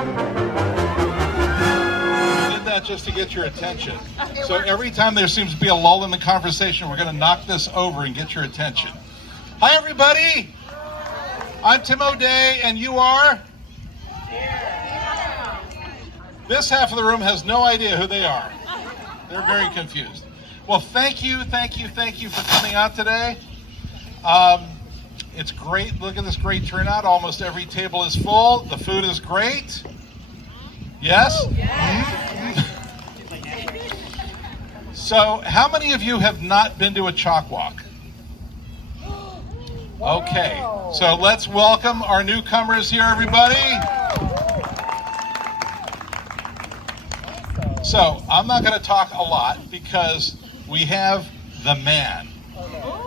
did that just to get your attention. So every time there seems to be a lull in the conversation, we're going to knock this over and get your attention. Hi, everybody. I'm Tim O'Day, and you are? This half of the room has no idea who they are. They're very confused. Well, thank you for coming out today. It's great. Look at this great turnout. Almost every table is full. The food is great. Yes? So, how many of you have not been to a CHOC walk? Okay, so let's welcome our newcomers here, everybody. So, I'm not going to talk a lot because we have the man.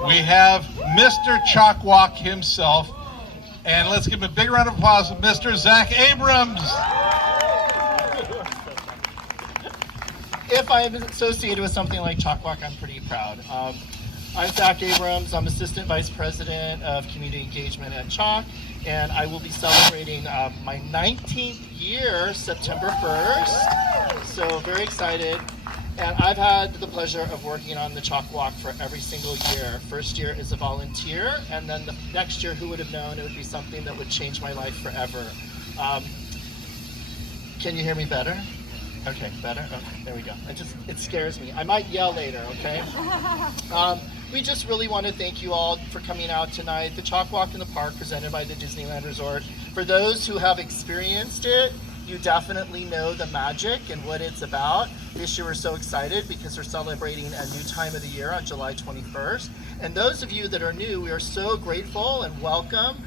We have Mr. CHOC Walk himself, and let's give him a big round of applause to Mr. Zach Abrams. If I am associated with something like CHOC Walk, I'm pretty proud. I'm Zach Abrams. I'm Assistant Vice President of Community Engagement at CHOC, and I will be celebrating my 19th year September 1st. So very excited. And I've had the pleasure of working on the CHOC Walk for every single year. First year as a volunteer, and then the next year, who would have known it would be something that would change my life forever. Can you hear me better? Okay, better? Okay, there we go. It scares me. I might yell later, okay? We just really want to thank you all for coming out tonight. The CHOC Walk in the Park presented by the Disneyland Resort. For those who have experienced it, you definitely know the magic and what it's about. This year we're so excited because we're celebrating a new time of the year on July 21st. And those of you that are new, we are so grateful and welcome.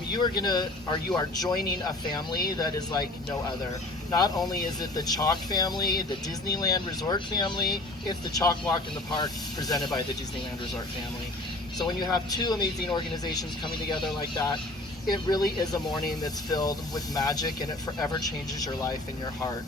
You are joining a family that is like no other. Not only is it the CHOC family, the Disneyland Resort family, it's the CHOC Walk in the Park presented by the Disneyland Resort family. So when you have two amazing organizations coming together like that, it really is a morning that's filled with magic, and it forever changes your life and your heart.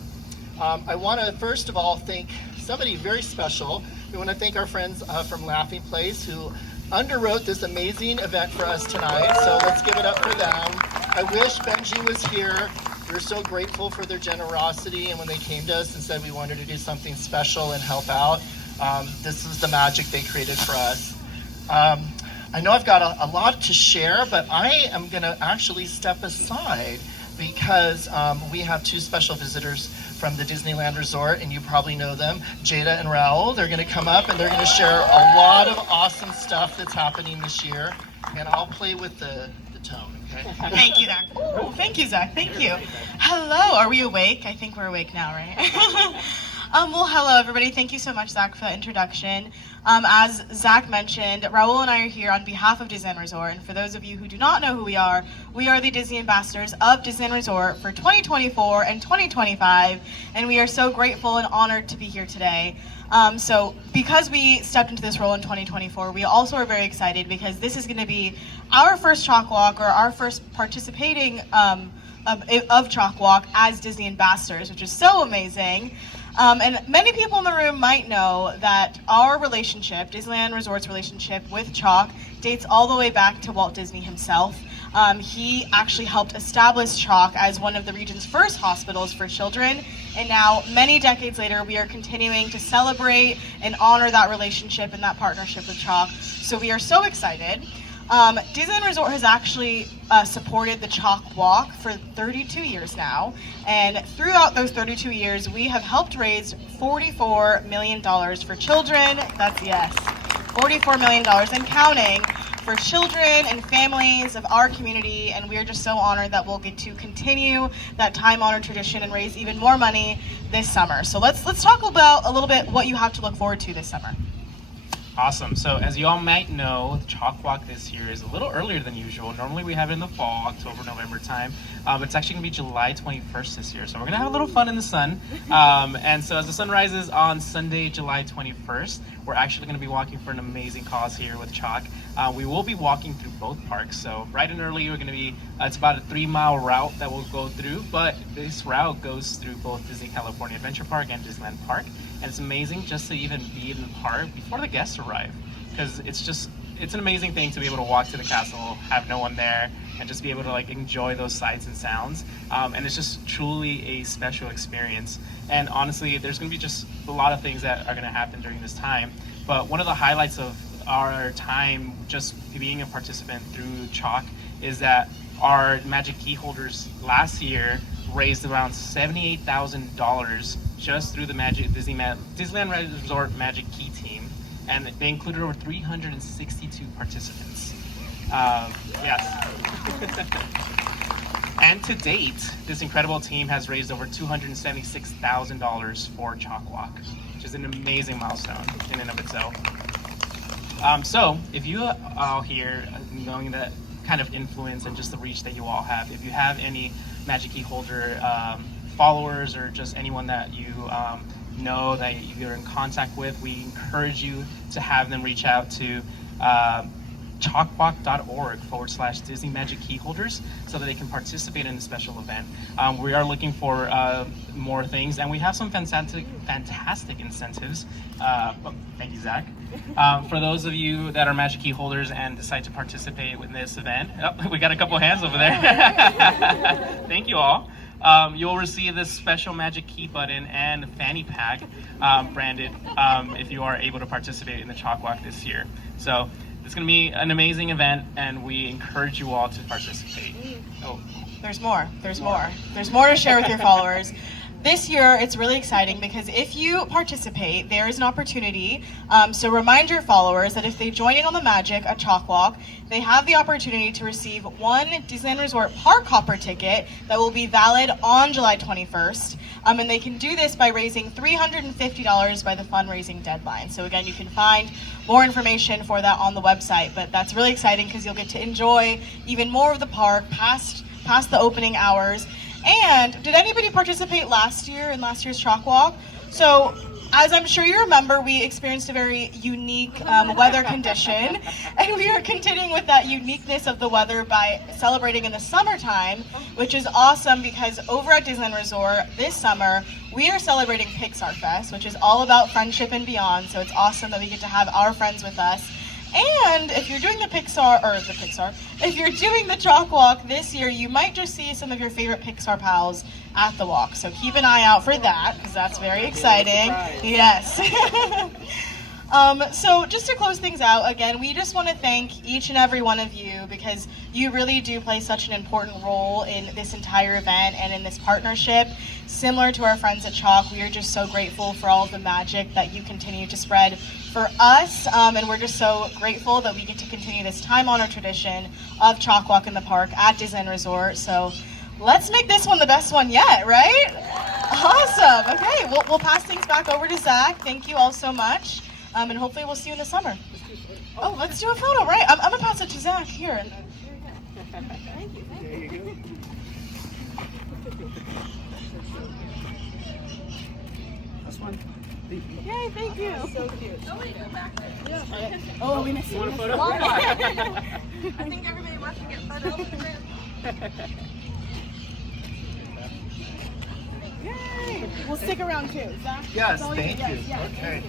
I want to first of all thank somebody very special. We want to thank our friends from Laughing Place who underwrote this amazing event for us tonight. So let's give it up for them. I wish Benji was here. We're so grateful for their generosity, and when they came to us and said we wanted to do something special and help out, this is the magic they created for us. I know I've got a lot to share, but I am going to actually step aside because we have two special visitors from the Disneyland Resort, and you probably know them, Jada and Raul. They're going to come up and they're going to share a lot of awesome stuff that's happening this year, and I'll play with the tone. Okay? Thank you, Zach. Oh, thank you, Zach. Thank you. Hello. Are we awake? I think we're awake now, right? Well, hello, everybody. Thank you so much, Zach, for the introduction. As Zach mentioned, Raul and I are here on behalf of Disneyland Resort, and for those of you who do not know who we are the Disney ambassadors of Disneyland Resort for 2024 and 2025, and we are so grateful and honored to be here today. So because we stepped into this role in 2024, we also are very excited because this is going to be our first CHOC Walk, or our first participating of CHOC Walk as Disney ambassadors, which is so amazing. And many people in the room might know that our relationship, Disneyland Resort's relationship with CHOC, dates all the way back to Walt Disney himself. He actually helped establish CHOC as one of the region's first hospitals for children, and now, many decades later, we are continuing to celebrate and honor that relationship and that partnership with CHOC. So we are so excited. Disneyland Resort has actually supported the CHOC Walk for 32 years now, and throughout those 32 years, we have helped raise $44 million for children. That's yes, $44 million and counting for children and families of our community, and we are just so honored that we'll get to continue that time-honored tradition and raise even more money this summer. So let's talk about a little bit what you have to look forward to this summer. Awesome. So as you all might know, the CHOC Walk this year is a little earlier than usual. Normally we have it in the fall, October, November time, but it's actually going to be July 21st this year. So we're going to have a little fun in the sun. And so as the sun rises on Sunday, July 21st, we're actually going to be walking for an amazing cause here with CHOC. We will be walking through both parks. So bright and early, we're going to be, it's about a 3-mile route that we'll go through, but this route goes through both Disney California Adventure Park and Disneyland Park. And it's amazing just to even be in the park before the guests arrive, because it's an amazing thing to be able to walk to the castle, have no one there, and just be able to like enjoy those sights and sounds. And it's just truly a special experience. And honestly, there's going to be just a lot of things that are going to happen during this time. But one of the highlights of our time just being a participant through CHOC is that our Magic Key holders last year raised around $78,000 just through the Disneyland Resort Magic Key team, and they included over 362 participants. Yes. And to date, this incredible team has raised over $276,000 for CHOC Walk, which is an amazing milestone in and of itself. So if you all here, knowing that kind of influence and just the reach that you all have, if you have any Magic Key holder followers or just anyone that you know that you're in contact with, we encourage you to have them reach out to chocwalk.org/Disney Magic Key holders so that they can participate in a special event. We are looking for more things, and we have some fantastic incentives. Thank you, Zach. For those of you that are Magic Key holders and decide to participate in this event, we got a couple hands over there. Thank you all. You'll receive this special Magic Key button and fanny pack branded if you are able to participate in the CHOC Walk this year. So it's going to be an amazing event, and we encourage you all to participate. Oh, There's more. There's more. There's more to share with your followers. This year, it's really exciting because if you participate, there is an opportunity. So remind your followers that if they join in on the Magic at CHOC Walk, they have the opportunity to receive one Disneyland Resort Park Hopper ticket that will be valid on July 21st. And they can do this by raising $350 by the fundraising deadline. So again, you can find more information for that on the website. But that's really exciting because you'll get to enjoy even more of the park past the opening hours. And did anybody participate last year in last year's CHOC Walk? So, as I'm sure you remember, we experienced a very unique weather condition, and we are continuing with that uniqueness of the weather by celebrating in the summertime, which is awesome because over at Disneyland Resort this summer, we are celebrating Pixar Fest, which is all about friendship and beyond, so it's awesome that we get to have our friends with us. And if you're doing if you're doing the CHOC Walk this year, you might just see some of your favorite Pixar pals at the walk. So keep an eye out for that, because that's very exciting. Yes. So just to close things out, again, we just want to thank each and every one of you because you really do play such an important role in this entire event and in this partnership. Similar to our friends at CHOC, we are just so grateful for all of the magic that you continue to spread for us, and we're just so grateful that we get to continue this time-honored tradition of CHOC Walk in the Park at Disneyland Resort. So let's make this one the best one yet, right? Awesome. Okay, we'll pass things back over to Zach. Thank you all so much, and hopefully we'll see you in the summer. Oh, let's do a photo, right? I'm gonna pass it to Zach here. Thank you. There you go. This one. Yay, thank you. So cute. Oh, wait, go back there. Yeah. Oh, we missed you. Want a photo? I think everybody wants to get photos. Yay. We'll stick around too. Zach? Yes, Oh, thank you. yes, Okay.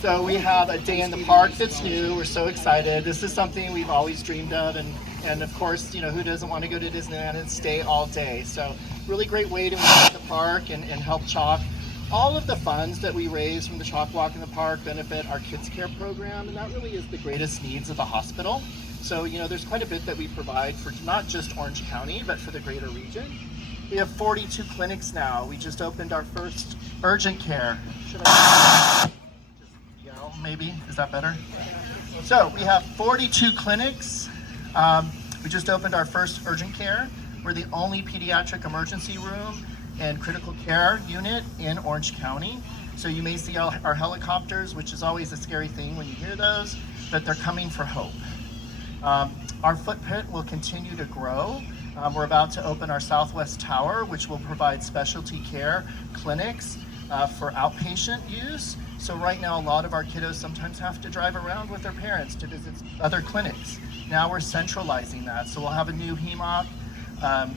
So we have a day in the park that's new. We're so excited. This is something we've always dreamed of, and of course, you know, who doesn't want to go to Disneyland and stay all day? So really great way to enjoy the park and help CHOC. All of the funds that we raise from the CHOC Walk in the Park benefit our kids care program, and that really is the greatest needs of the hospital. So, you know, there's quite a bit that we provide for not just Orange County, but for the greater region. We have 42 clinics now. We just opened our first urgent care. Should I just yell, maybe? Is that better? So we have 42 clinics. We just opened our first urgent care. We're the only pediatric emergency room and critical care unit in Orange County. So you may see our helicopters, which is always a scary thing when you hear those, but they're coming for hope. Our footprint will continue to grow. We're about to open our Southwest Tower, which will provide specialty care clinics for outpatient use. So right now, a lot of our kiddos sometimes have to drive around with their parents to visit other clinics. Now we're centralizing that. So we'll have a new HEMOC,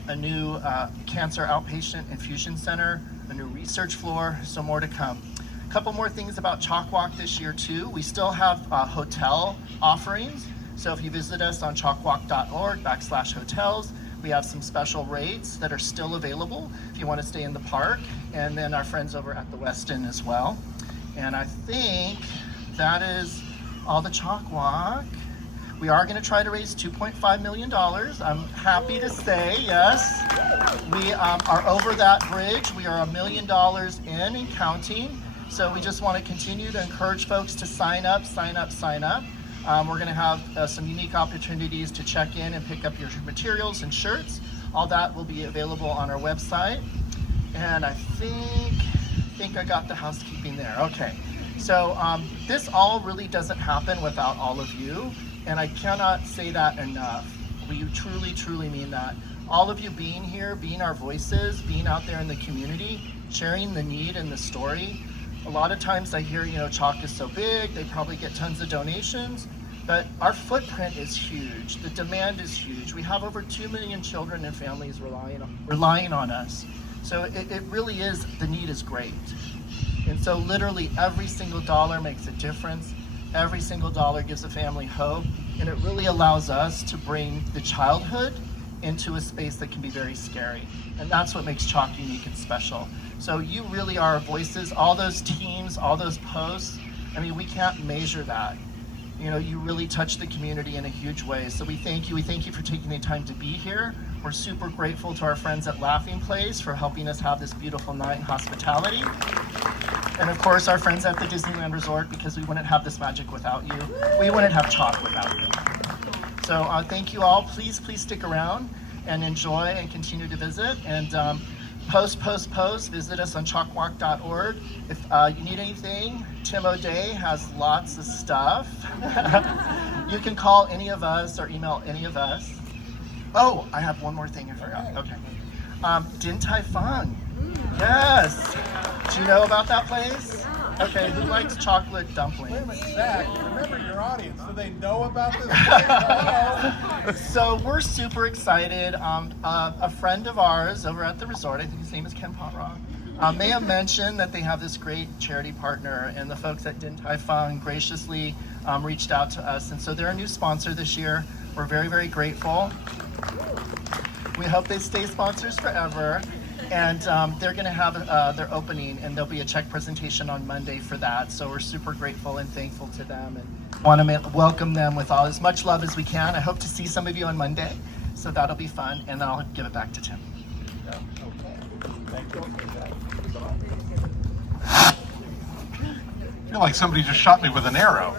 a new cancer outpatient infusion center, a new research floor, so more to come. A couple more things about CHOC Walk this year too. We still have hotel offerings. So if you visit us on chocwalk.org/hotels, we have some special rates that are still available if you want to stay in the park, and then our friends over at the Westin as well. And I think that is all the CHOC Walk. We are going to try to raise $2.5 million. I'm happy to say, yes, we are over that bridge. We are $1 million in and counting. So we just want to continue to encourage folks to sign up, sign up, sign up. We're going to have some unique opportunities to check in and pick up your materials and shirts. All that will be available on our website. And I think I got the housekeeping there. Okay. So this all really doesn't happen without all of you. And I cannot say that enough. We truly, truly mean that. All of you being here, being our voices, being out there in the community, sharing the need and the story. A lot of times I hear, CHOC is so big, they probably get tons of donations, but our footprint is huge. The demand is huge. We have over 2 million children and families relying on us. So it really is, the need is great. And so literally every single dollar makes a difference. Every single dollar gives a family hope, and it really allows us to bring the childhood into a space that can be very scary. And that's what makes CHOC unique and special. So you really are our voices, all those teams, all those posts. I mean, we can't measure that. You really touch the community in a huge way. So we thank you. We thank you for taking the time to be here. We're super grateful to our friends at Laughing Place for helping us have this beautiful night in hospitality. And of course, our friends at the Disneyland Resort, because we wouldn't have this magic without you. We wouldn't have CHOC without you. So thank you all. Please stick around and enjoy and continue to visit. And post. Visit us on chocwalk.org. If you need anything, Tim O'Day has lots of stuff. You can call any of us or email any of us. Oh, I have one more thing I forgot. Okay. Din Tai Fung. Yes. Do you know about that place? Okay, who likes chocolate dumplings? Wait a minute, Zach, remember your audience. Do they know about this? So we're super excited. A friend of ours over at the resort, I think his name is Ken Potrock, may have mentioned that they have this great charity partner, and the folks at Din Tai Fung graciously reached out to us. And so they're a new sponsor this year. We're very, very grateful. We hope they stay sponsors forever. And they're going to have their opening, and there'll be a check presentation on Monday for that. So we're super grateful and thankful to them, and want to welcome them with as much love as we can. I hope to see some of you on Monday, so that'll be fun. And then I'll give it back to Tim. I feel like somebody just shot me with an arrow.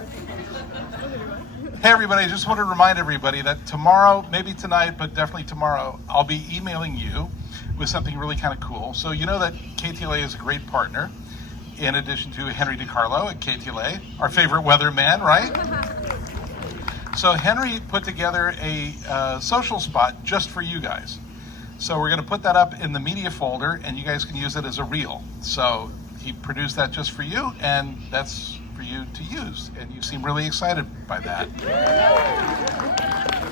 Hey everybody, I just want to remind everybody that tomorrow, maybe tonight, but definitely tomorrow, I'll be emailing you with something really kind of cool. So you know that KTLA is a great partner, in addition to Henry DiCarlo at KTLA, our favorite weatherman, right? So Henry put together a social spot just for you guys. So we're going to put that up in the media folder, and you guys can use it as a reel. So he produced that just for you, and that's for you to use. And you seem really excited by that.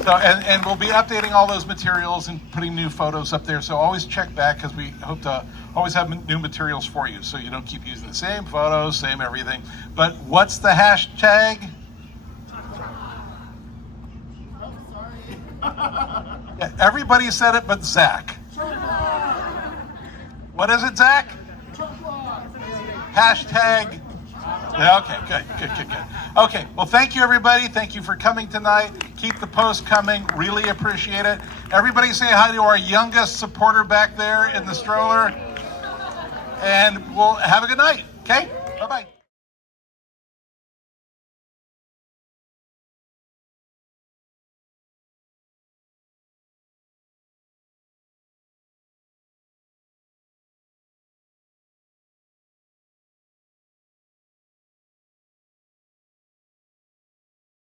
So, and we'll be updating all those materials and putting new photos up there. So always check back, because we hope to always have new materials for you, so you don't keep using the same photos, same everything. But what's the hashtag? Yeah, everybody said it but Zach. What is it, Zach? Hashtag. Yeah, okay, good. Okay, well, thank you, everybody. Thank you for coming tonight. Keep the posts coming. Really appreciate it. Everybody say hi to our youngest supporter back there in the stroller. And we'll have a good night, okay? Bye-bye.